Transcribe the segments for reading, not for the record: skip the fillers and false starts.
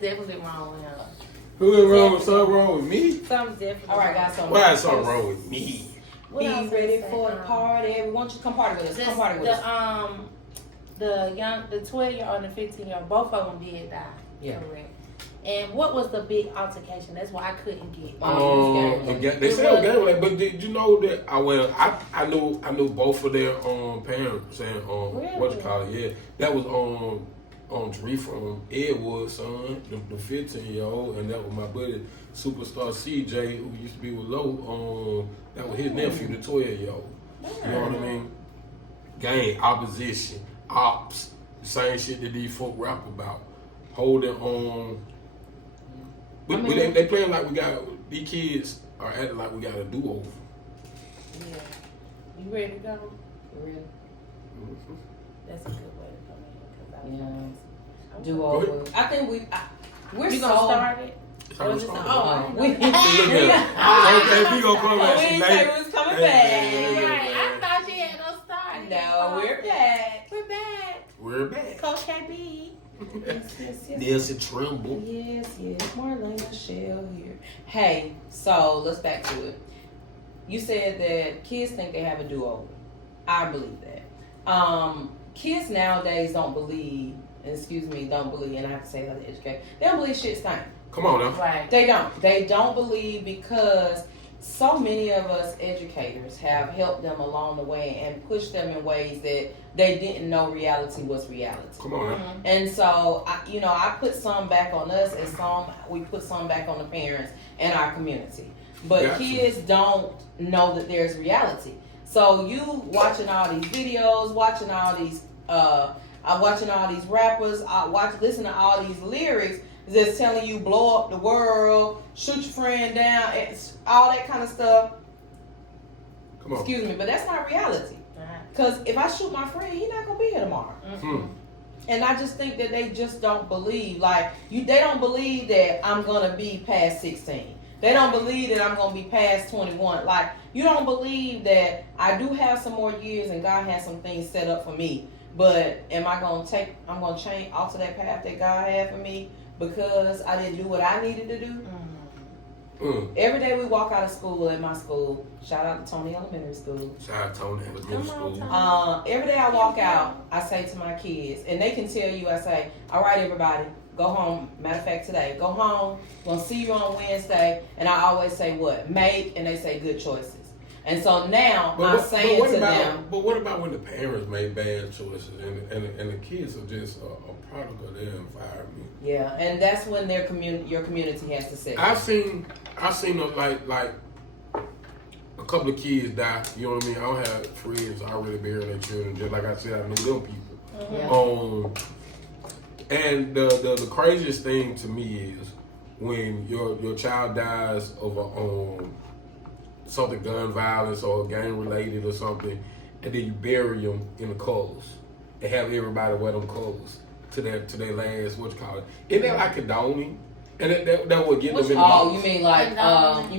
Definitely wrong with him. Who wrong with something wrong with me? Something's definitely All right, guys. Why is something wrong with me? What else Be ready did I for say? the party. We want you to come party with us. Come party with us. The 12-year-old and the 15-year-old, both of them did die. Yeah. Correct. And what was the big altercation? That's why I couldn't get. They said it was game, but did you know that? I knew both of their parents and what you call it? Yeah, that was on Dree from Edward's son, the 15-year-old, and that was my buddy Superstar CJ, who used to be with Low. That was his nephew, the 12-year-old. You know what I mean? Gang, opposition, ops, same shit that these folk rap about. Holding on. But they playing like we got, these kids are acting like we got a do-over. Yeah. You ready to go? Real. Mm-hmm. That's a good way to come in. Yeah. Do over. I think we're You so. gonna start it? Or just, we we gonna come back. We didn't say we was coming back. Right. I thought you had gonna start. No, we're back. We're back. We're back. Coach KB. Yes. Nelson Trimble. Yes. Marlena Shell here. Hey, so let's back to it. You said that kids think they have a do-over. I believe that. Kids nowadays don't believe, and I have to say how to educate. They don't believe shit stinks. Come on now. Right. They don't. They don't believe because so many of us educators have helped them along the way and pushed them in ways that they didn't know reality was reality. Come on now. Mm-hmm. And so, I put some back on us and we put some back on the parents and our community. But Gotcha. Kids don't know that there's reality. So you watching all these videos, watching all these rappers, listen to all these lyrics that's telling you blow up the world, shoot your friend down, all that kind of stuff. Come on. Excuse me, but that's not reality. Because if I shoot my friend, he's not going to be here tomorrow. Mm-hmm. And I just think that they just don't believe. They don't believe that I'm going to be past 16. They don't believe that I'm going to be past 21. You don't believe that I do have some more years and God has some things set up for me. But I'm going to change, alter that path that God had for me because I didn't do what I needed to do. Every day we walk out of school at my school. Shout out to Tony Elementary School. Shout out to Tony Elementary School. Every day I walk out, I say to my kids, and they can tell you, I say, all right, everybody, go home. Matter of fact, today, go home. We'll see you on Wednesday. And I always say what? Make, and they say good choices. And so now I'm saying to them. But what about when the parents made bad choices and the kids are just a product of their environment? Yeah, and that's when your community has to sit. I've seen like a couple of kids die. You know what I mean? I don't have friends already burying their children. Just like I said, I knew them people. Yeah. And the craziest thing to me is when your child dies of something gun violence or gang related or something, and then you bury them in the colors and have everybody wear them colors to their last Isn't that like condoning? And that would get them in the box. You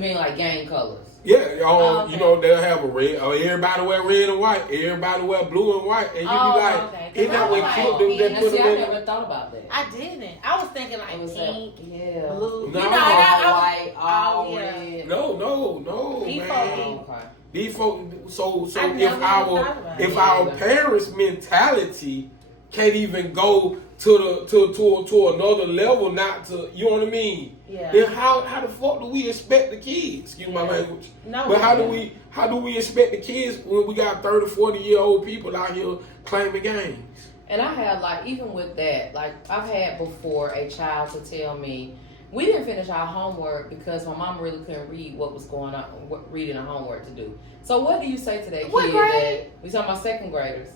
mean like gang colors? Yeah, okay. They'll have a red. Everybody wear red and white. Everybody wear blue and white, and you be like, okay. isn't that what killed them? They put them I in. never thought about that. I didn't. I was thinking pink, Yeah. blue. No. White, all red. No, Default. man. Okay. These folks. So I never thought about it. if our parents' mentality can't even go to another level, not to, you know what I mean? Yeah. Then how the fuck do we expect the kids? Excuse my language. No. But how do we expect the kids when we got 30, 40-year-old people out here claiming games? And I have even with that, I've had before a child to tell me, we didn't finish our homework because my mom really couldn't read what was going on, reading the homework to do. So what do you say to that What kid grade? we talking about second graders?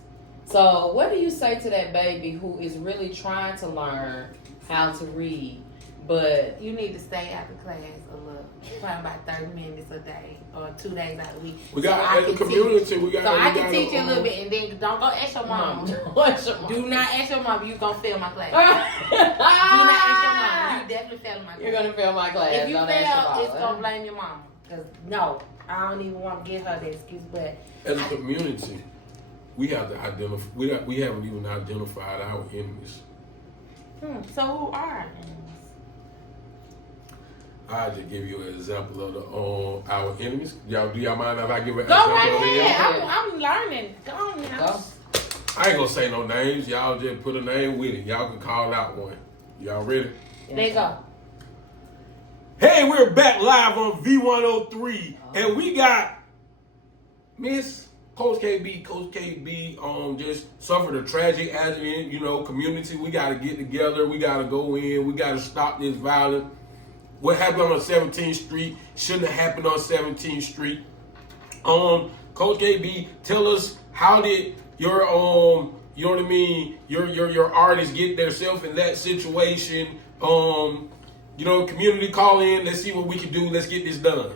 So what do you say to that baby who is really trying to learn how to read, but You need to stay after class a little, probably about 30 minutes a day or 2 days out of the week. We got I as a can community. teach. We got. So I we can got teach you a little bit, and then don't go ask your mom. Do not ask your mom. You gonna fail my class. Do not ask your mom. You definitely fail my class. You're gonna fail my class. If you Don't ask your fail, it's mama. gonna blame your mom. Cause no, I don't even want to give her the excuse. But As a community, we have to identify. We haven't even identified our enemies. so who are our enemies? I just give you an example of the our enemies. Do y'all mind if I give an Go example right of the ahead. enemies? I'm learning. Go on now. Go. I ain't gonna say no names. Y'all just put a name with it. Y'all can call out one. Y'all ready? There you go. Hey, we're back live on V103, and we got Miss Coach KB. Coach KB just suffered a tragic accident. You know, community. We got to get together. We got to go in. We got to stop this violence. What happened on 17th Street shouldn't have happened on 17th Street. Coach KB, tell us, how did your you know what I mean, your artists get themselves in that situation? You know, community call in. Let's see what we can do. Let's get this done.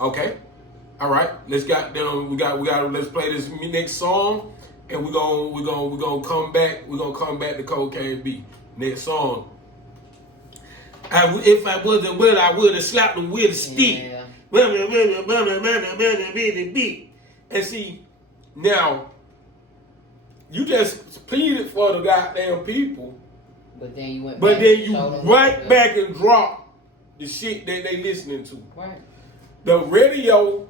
Okay, all right. Let's got them. We got. Let's play this next song, and we're gonna come back. We're gonna come back to Coach KB. Next song. If I wasn't well, I would have slapped him with a stick. Yeah. And see, now you just pleaded for the goddamn people. But then you went. But back then and you told them right what back and drop the shit that they listening to. Right. The radio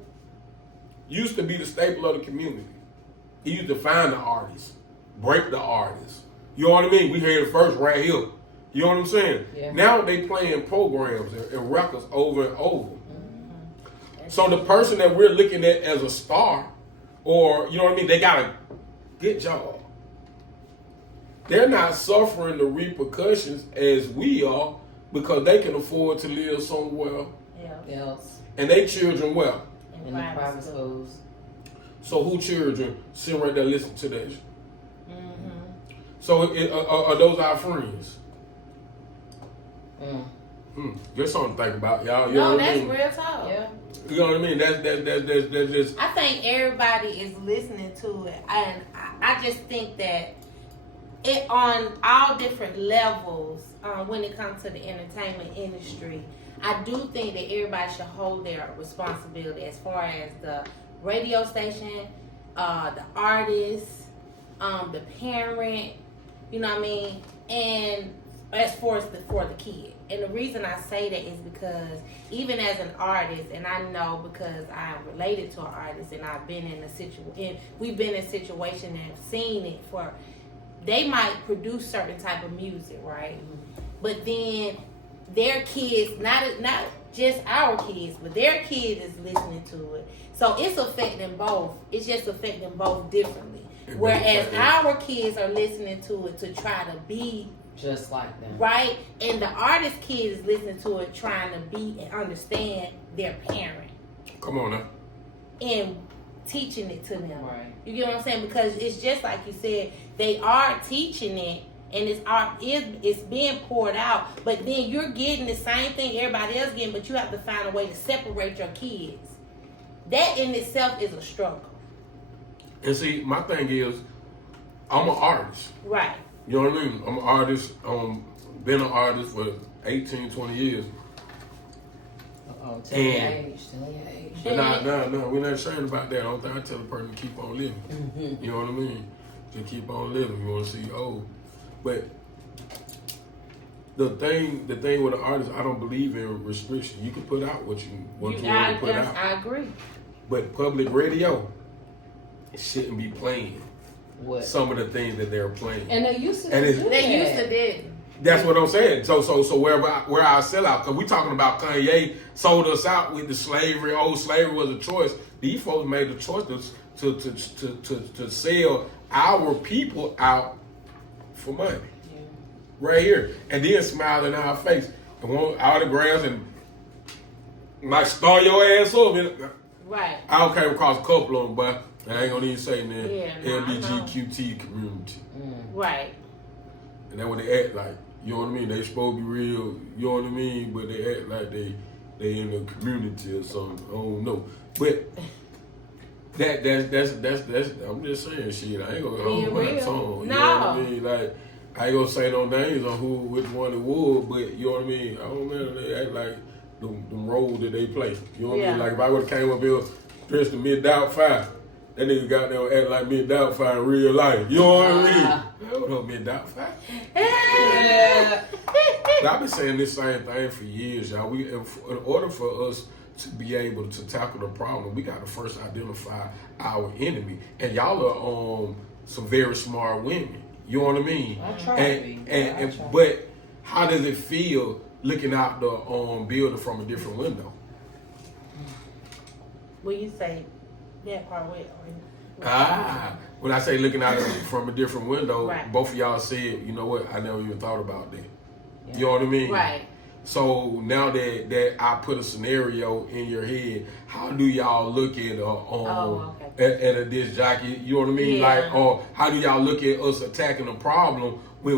used to be the staple of the community. It used to find the artists, break the artists. You know what I mean? We heard it first right here. You know what I'm saying? Yeah. Now they playing programs and records over and over. So the person that we're looking at as a star, or you know what I mean, they got a good job. They're not suffering the repercussions as we are because they can afford to live somewhere Else. and they children well. In the private schools. So who children sit right there listen to that? So are those our friends? Just something to think about, y'all. You know No, what I that's mean? real talk. Yeah. You know what I mean? That's just. I think everybody is listening to it, and I just think that it on all different levels when it comes to the entertainment industry. I do think that everybody should hold their responsibility as far as the radio station, the artist, the parent. You know what I mean? And as far as for the kid. And the reason I say that is because even as an artist, and I know because I'm related to an artist, and I've been in a situation, we've been in a situation and seen it for. They might produce certain type of music, right? But then their kids, not just our kids, but their kids is listening to it. So it's affecting both. It's just affecting both differently. Whereas our kids are listening to it to try to be just like them. Right? And the artist kids is listening to it trying to be and understand their parent. Come on now. And teaching it to them. Right. You get what I'm saying? Because it's just like you said, they are teaching it and it's being poured out, but then you're getting the same thing everybody else getting, but you have to find a way to separate your kids. That in itself is a struggle. And see, my thing is, I'm an artist. Right. You know what I mean? I'm an artist. Been an artist for 18, 20 years. Tell your age. Tell your age. Nah, we're not ashamed about that. I don't think I tell a person to keep on living. You know what I mean? To keep on living. You want to see old. But the thing with an artist, I don't believe in restriction. You can put out what you want to put out. I agree. But public radio, it shouldn't be playing What? some of the things that they're playing. And they used to And do that. They used to did. That's what I'm saying. So where our sellout? Because we talking about Kanye sold us out with the slavery. Old slavery was a choice. These folks made the choice to sell our people out for money, right here, and then smile in our face and want autographs and might star your ass up. Right. I came across a couple of them, but I ain't gonna even say that. Yeah, no, LGBTQT community. Right. And that's what they act like. You know what I mean? They supposed to be real, you know what I mean? But they act like they in the community or something. I don't know. But that's I'm just saying shit. I ain't gonna hold my tongue. You know what I mean? Like I ain't gonna say no names on which one it was, but you know what I mean? I don't know, they act like them roles that they play. You know what I mean? Like if I would've came up here dressed in Mid-Doubtfire, that nigga got there and act like Mid-Doubtfire in real life. You know what I mean? What up, Mid-Doubtfire? Yeah. I've been saying this same thing for years, y'all. In order for us to be able to tackle the problem, we got to first identify our enemy. And y'all are some very smart women. You know what I mean? I try and but how does it feel looking out the building from a different window? When you say that part, When I say looking out from a different window, right. Both of y'all said, you know what, I never even thought about that. Yeah. You know what I mean? Right. So now that I put a scenario in your head, how do y'all look at at a disc jockey? You know what I mean? Yeah. Like, or how do y'all look at us attacking a problem when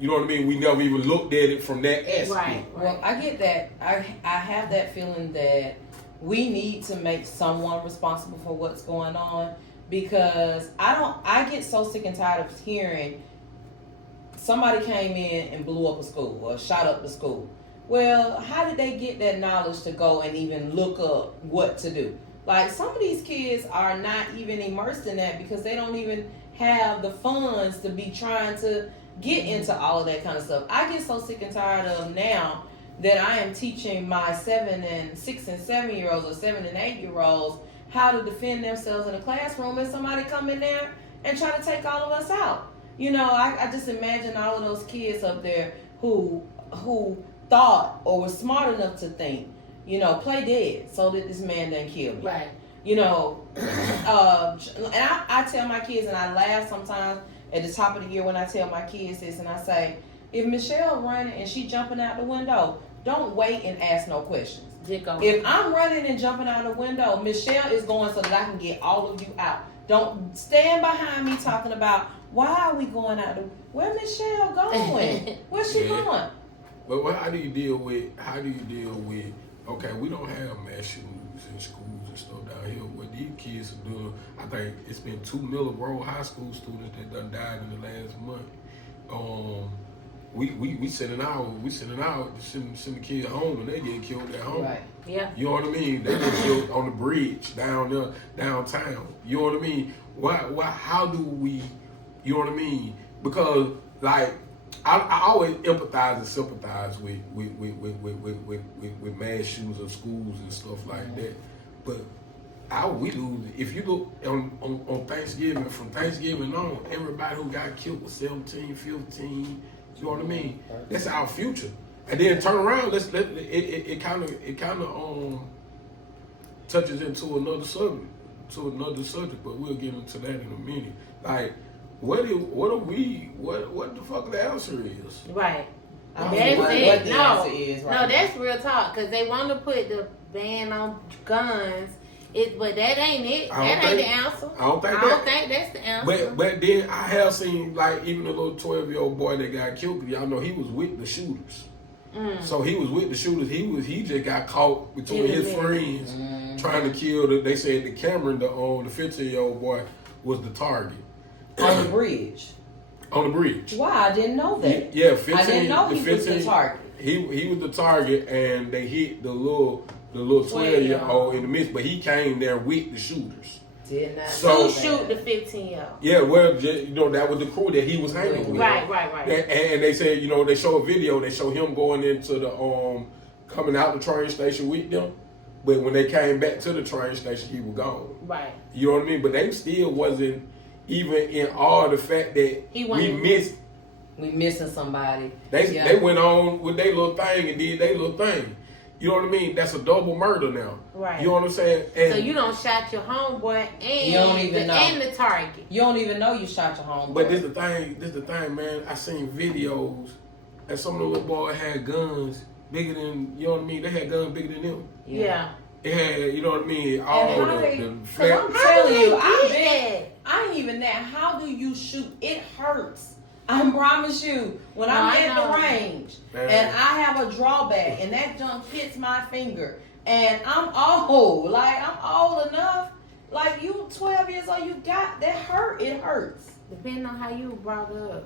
you know what I mean? We never even looked at it from that aspect. Right. Well, I get that. I have that feeling that we need to make someone responsible for what's going on, because I get so sick and tired of hearing somebody came in and blew up a school or shot up the school. Well, how did they get that knowledge to go and even look up what to do? Like, some of these kids are not even immersed in that because they don't even have the funds to be trying to get into all of that kind of stuff. I get so sick and tired of now that I am teaching my 6 and 7 year olds or 7 and 8 year olds how to defend themselves in a classroom, and somebody come in there and try to take all of us out. You know, I just imagine all of those kids up there who thought or were smart enough to think, you know, play dead so that this man didn't kill me. Right. You know, and I tell my kids, and I laugh sometimes at the top of the year when I tell my kids this, and I say, if Michelle running and she jumping out the window, don't wait and ask no questions. If I'm running and jumping out the window, Michelle is going so that I can get all of you out. Don't stand behind me talking about, why are we going out? Where Michelle going? Where's she going? But how do you deal with? Okay, we don't have mass shootings in schools and stuff down here. What these kids are doing, I think it's been 2 Miller Road High School students that done died in the last month. We sending the kids home and they get killed at home. Right. Yeah. You know what I mean? They get killed on the bridge downtown. You know what I mean? Why? How do we? You know what I mean? Because like I always empathize and sympathize with mass shootings of schools and stuff like that. But how we lose? If you look on Thanksgiving, from Thanksgiving on, everybody who got killed was 17, 15. You know what I mean? That's our future. And then turn around. It kind of touches into another subject. But we'll get into that in a minute. Like, what the fuck the answer is? Right. I don't know what the answer is right now. That's real talk, because they want to put the ban on guns. But that ain't it. That ain't the answer. I don't think that's the answer. But then I have seen, like, even a little 12-year-old boy that got killed. Y'all know he was with the shooters. So he was with the shooters. He just got caught between his friends trying to kill. They said the Cameron, the 15-year-old boy, was the target. On the bridge. On the bridge. Wow, I didn't know that. Yeah, 15. I didn't know he was the target. He was the target, and they hit the little 12-year-old in the midst, but he came there with the shooters. Did not. So shoot the 15-year-old. Yeah, well, that was the crew that he was hanging with. Right. And they said, they show a video. They show him going into the coming out the train station with them, but when they came back to the train station, he was gone. Right. You know what I mean? But they still wasn't even in awe of the fact that we missing somebody. They went on with their little thing and did their little thing. You know what I mean? That's a double murder now. Right. You know what I'm saying? And so you don't shot your homeboy and the target. You don't even know you shot your homeboy. But this the thing, man. I seen videos and some of the little boys had guns bigger than, you know what I mean? They had guns bigger than them. Yeah. It had, you know what I mean? I'm telling you, I ain't even that. How do you shoot? It hurts. I promise you, when I'm at the range and I have a drawback and that junk hits my finger and I'm old enough, like you 12 years old, you got that hurt. It hurts. Depending on how you were brought up.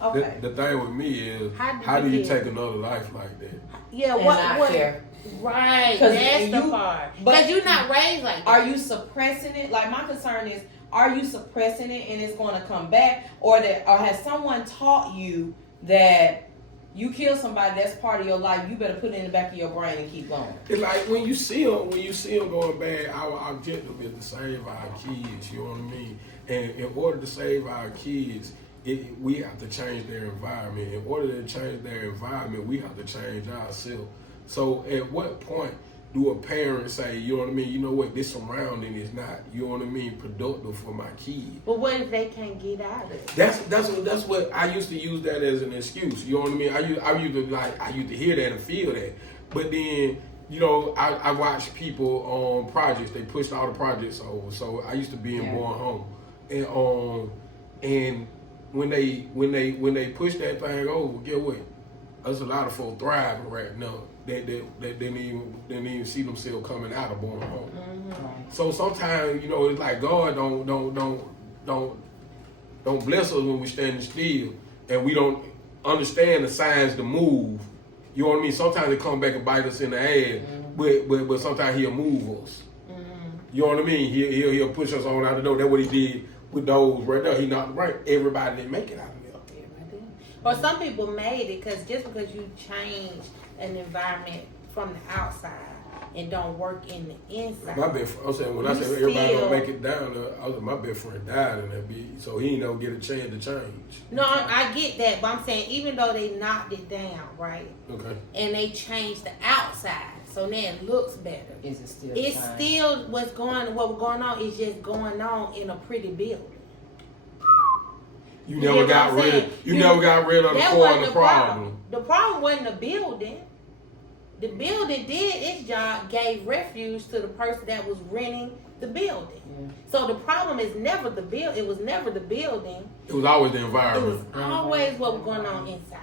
Okay. The thing with me is, how do you take another life like that? Yeah, what? Care. Right, that's the part. Because you're not raised like that. Are you suppressing it? Like, my concern is, are you suppressing it and it's going to come back? Or has someone taught you that You kill somebody, that's part of your life. You better put it in the back of your brain and keep going. It's like when you see them going bad, our objective is to save our kids. You know what I mean? And in order to save our kids, we have to change their environment. In order to change their environment, we have to change ourselves. So at what point do a parent say, you know what I mean, you know what, this surrounding is not, you know what I mean, productive for my kid? But what if they can't get out of it? That's what I used to use that as an excuse. You know what I mean? I used to hear that and feel that. But then, you know, I watched people on projects. They pushed all the projects over. So I used to be in Born Home, and when they push that thing over, get what? There's a lot of folks thriving right now that didn't even see themselves coming out of Born Home. Mm-hmm. So sometimes, you know, it's like God don't bless us when we're standing still and we don't understand the signs to move. You know what I mean? Sometimes it come back and bite us in the ass, but sometimes He'll move us. You know what I mean? He'll push us on out the door. That's what He did with those right there. He knocked right. Everybody didn't make it out of there. Or some people made it because just because you change an environment from the outside and don't work in the inside. My best friend, I'm saying when I said everybody gonna make it down there, I was my best friend died in that beat, so he didn't get a chance to change. No, I get that, but I'm saying even though they knocked it down, right? Okay. And they changed the outside, so now it looks better. Is it still? It's still what was going on is just going on in a pretty building. You never got rid of the core of the problem. The problem wasn't the building. The building did its job, gave refuge to the person that was renting the building. Yeah. So the problem is never the build. It was never the building. It was always the environment. It was always what was going on inside.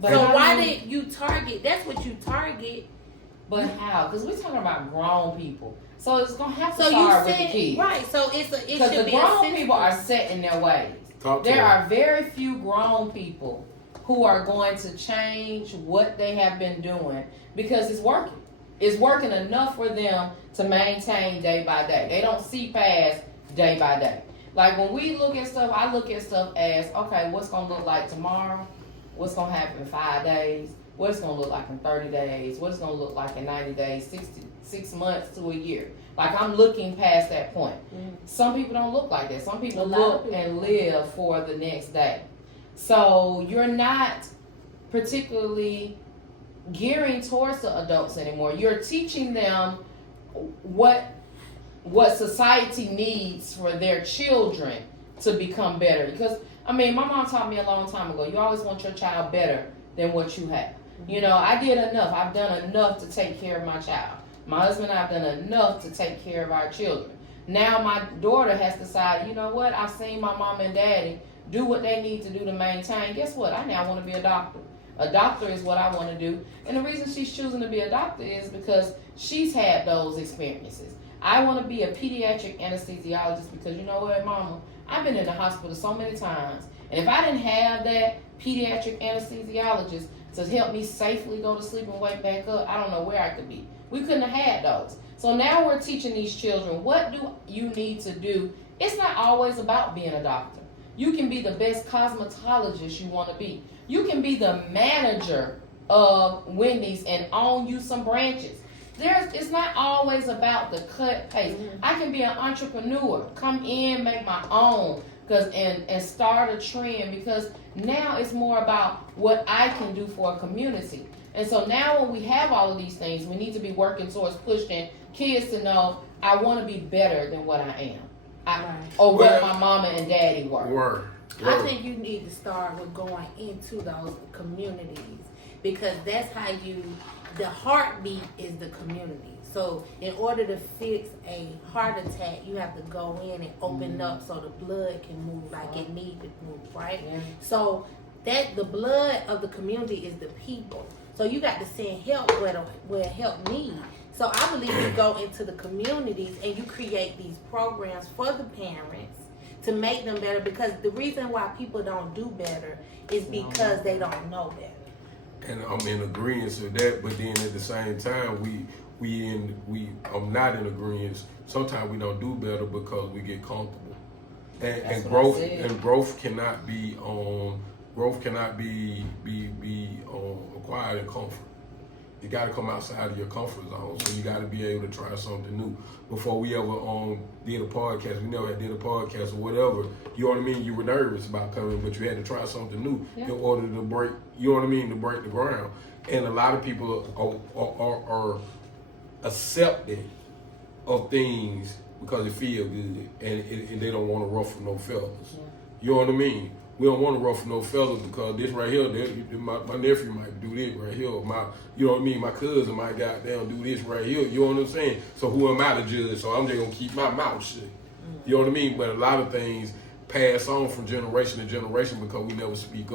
But so why did you target? That's what you target. But how? Because we're talking about grown people. So it's gonna have to start with the kids, right? So it should be because the grown people are set in their ways. There are very few grown people who are going to change what they have been doing because it's working. It's working enough for them to maintain day by day. They don't see past day by day. Like when we look at stuff, I look at stuff as, okay, what's going to look like tomorrow? What's going to happen in 5 days? What's going to look like in 30 days? What's going to look like in 90 days, 6 months to a year? Like I'm looking past that point. Some people don't look like that. Some people look and live for the next day. So you're not particularly gearing towards the adults anymore. You're teaching them what society needs for their children to become better. Because, I mean, my mom taught me a long time ago, you always want your child better than what you have. You know, I did enough. I've done enough to take care of my child. My husband and I have done enough to take care of our children. Now my daughter has decided, you know what, I've seen my mom and daddy do what they need to do to maintain. Guess what? I now want to be a doctor. A doctor is what I want to do. And the reason she's choosing to be a doctor is because she's had those experiences. I want to be a pediatric anesthesiologist because you know what, Mama? I've been in the hospital so many times. And if I didn't have that pediatric anesthesiologist to help me safely go to sleep and wake back up, I don't know where I could be. We couldn't have had those. So now we're teaching these children, what do you need to do? It's not always about being a doctor. You can be the best cosmetologist you want to be. You can be the manager of Wendy's and own you some branches. It's not always about the cut paste. I can be an entrepreneur, come in, make my own, and start a trend because now it's more about what I can do for a community. And so now when we have all of these things, we need to be working towards pushing kids to know, I want to be better than what I am. What my mama and daddy were. I think you need to start with going into those communities because that's how the heartbeat is the community. So in order to fix a heart attack, you have to go in and open up so the blood can move like it needs to move, right? Yeah. So that the blood of the community is the people. So you got to send help where help needs. So I believe you go into the communities and you create these programs for the parents to make them better because the reason why people don't do better is because they don't know better. And I'm in agreement with that, but then at the same time, I'm not in agreement. Sometimes we don't do better because we get comfortable. And growth cannot be on Growth cannot be acquired in comfort. You got to come outside of your comfort zone. So you got to be able to try something new. Before we ever did a podcast, we never did a podcast or whatever. You know what I mean? You were nervous about coming, but you had to try something new in order to break. You know what I mean? To break the ground. And a lot of people are accepting of things because it feels good, and they don't want to ruffle no feathers. Yeah. You know what I mean? We don't want to ruffle no feathers because this right here, my nephew might do this right here. You know what I mean? My cousin might goddamn do this right here. You know what I'm saying? So who am I to judge? So I'm just gonna keep my mouth shut. You know what I mean? But a lot of things pass on from generation to generation because we never speak up.